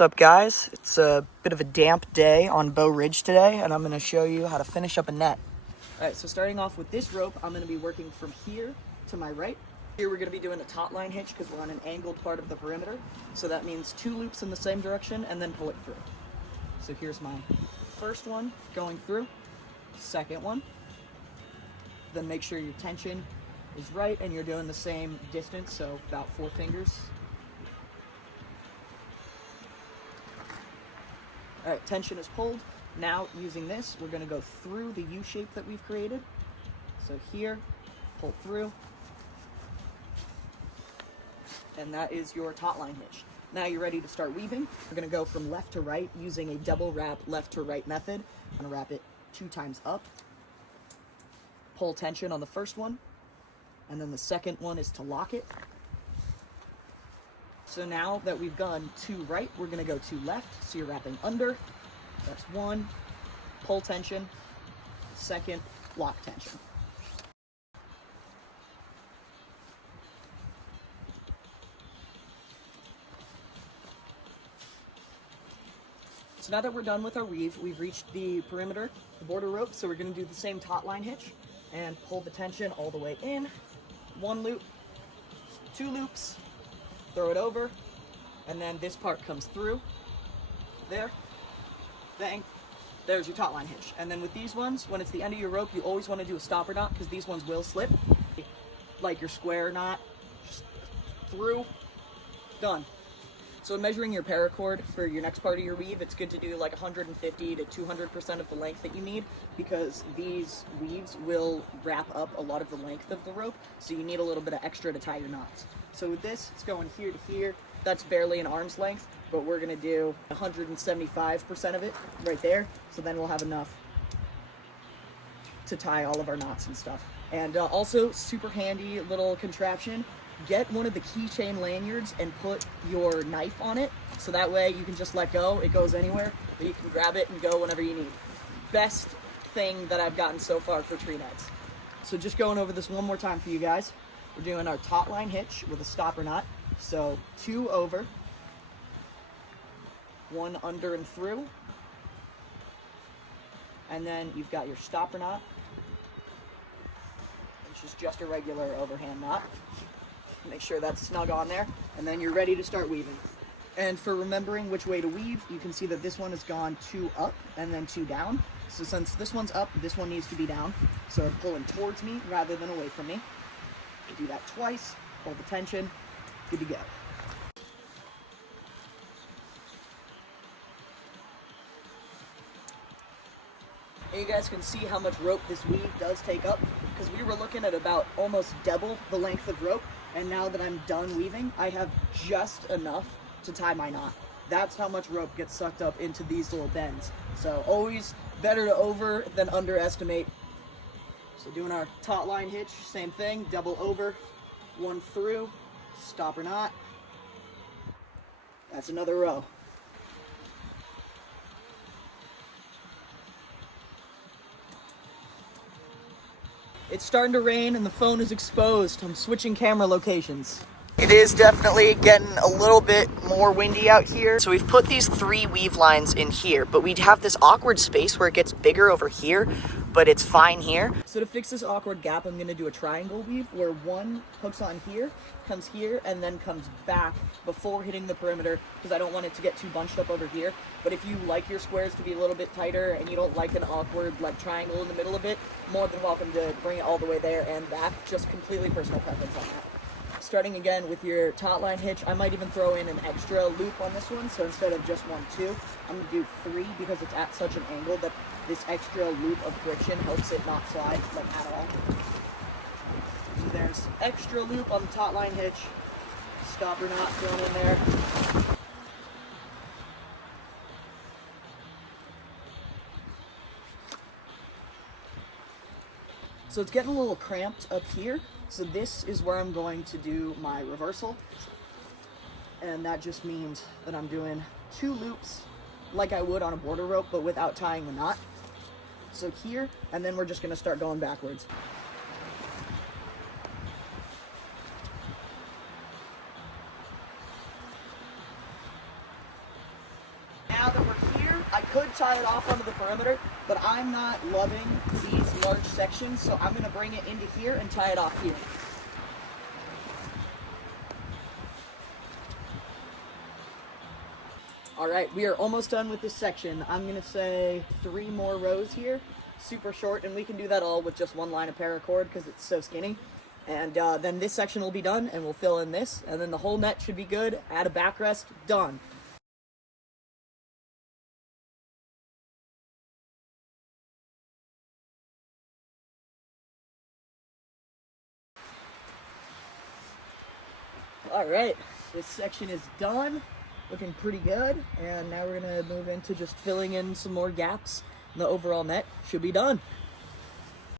What's up, guys? It's a bit of a damp day on Bow Ridge today, and I'm going to show you how to finish up a net. Alright, so starting off with this rope, I'm going to be working from here to my right. Here we're going to be doing a taut line hitch because we're on an angled part of the perimeter. So that means 2 loops in the same direction and then pull it through. So here's my first one going through, second one. Then make sure your tension is right and you're doing the same distance, so about 4 fingers. Alright, tension is pulled. Now, using this, we're going to go through the U shape that we've created. So here, pull through. And that is your taut line hitch. Now you're ready to start weaving. We're going to go from left to right using a double wrap left to right method. I'm going to wrap it 2 times up. Pull tension on the first one. And then the second one is to lock it. So now that we've gone to right, we're going to go to left. So you're wrapping under. That's 1. Pull tension. 2nd, lock tension. So now that we're done with our weave, we've reached the perimeter, the border rope. So we're going to do the same taut line hitch and pull the tension all the way in. 1 loop, 2 loops. Throw it over, and then this part comes through. There. Bang. There's your taut line hitch. And then with these ones, when it's the end of your rope, you always want to do a stopper knot because these ones will slip. Like your square knot. Just through. Done. So in measuring your paracord for your next part of your weave, it's good to do like 150 to 200% of the length that you need because these weaves will wrap up a lot of the length of the rope, so you need a little bit of extra to tie your knots. So with this, it's going here to here. That's barely an arm's length, but we're going to do 175% of it right there, so then we'll have enough to tie all of our knots and stuff. And also, super handy little contraption. Get one of the keychain lanyards and put your knife on it, so that way you can just let go, it goes anywhere, but you can grab it and go whenever you need. Best thing that I've gotten so far for tree nets. So just going over this one more time for you guys. We're doing our taut line hitch with a stopper knot. So 2 over, 1 under and through, and then you've got your stopper knot, which is just a regular overhand knot. Make sure that's snug on there, and then you're ready to start weaving. And for remembering which way to weave, you can see that this one has gone 2 up and then 2 down. So since this one's up, this one needs to be down. So it's pulling towards me rather than away from me. Do that twice, hold the tension, good to go. And you guys can see how much rope this weave does take up, because we were looking at about almost double the length of rope, and now that I'm done weaving, I have just enough to tie my knot. That's how much rope gets sucked up into these little bends. So always better to over than underestimate. So doing our taut line hitch, same thing, double over, 1 through, stopper knot. That's another row. It's starting to rain and the phone is exposed. I'm switching camera locations. It is definitely getting a little bit more windy out here. So we've put these 3 weave lines in here, but we'd have this awkward space where it gets bigger over here, but it's fine here. So to fix this awkward gap, I'm gonna do a triangle weave where 1 hooks on here, comes here, and then comes back before hitting the perimeter, because I don't want it to get too bunched up over here. But if you like your squares to be a little bit tighter and you don't like an awkward like triangle in the middle of it, more than welcome to bring it all the way there and back. Just completely personal preference on that. Starting again with your taut line hitch, I might even throw in an extra loop on this one, so instead of just 1, 2, I'm going to do 3 because it's at such an angle that this extra loop of friction helps it not slide like at all. So there's extra loop on the taut line hitch, stopper knot thrown in there. So it's getting a little cramped up here. So this is where I'm going to do my reversal. And that just means that I'm doing 2 loops like I would on a border rope, but without tying the knot. So here, and then we're just gonna start going backwards. could tie it off onto the perimeter, but I'm not loving these large sections, so I'm gonna bring it into here and tie it off here. All right, we are almost done with this section. I'm gonna say 3 more rows here, super short, and we can do that all with just 1 line of paracord because it's so skinny. And then this section will be done, and we'll fill in this, and then the whole net should be good. Add a backrest, done. All right, this section is done, looking pretty good, and now we're gonna move into just filling in some more gaps. The overall net should be done.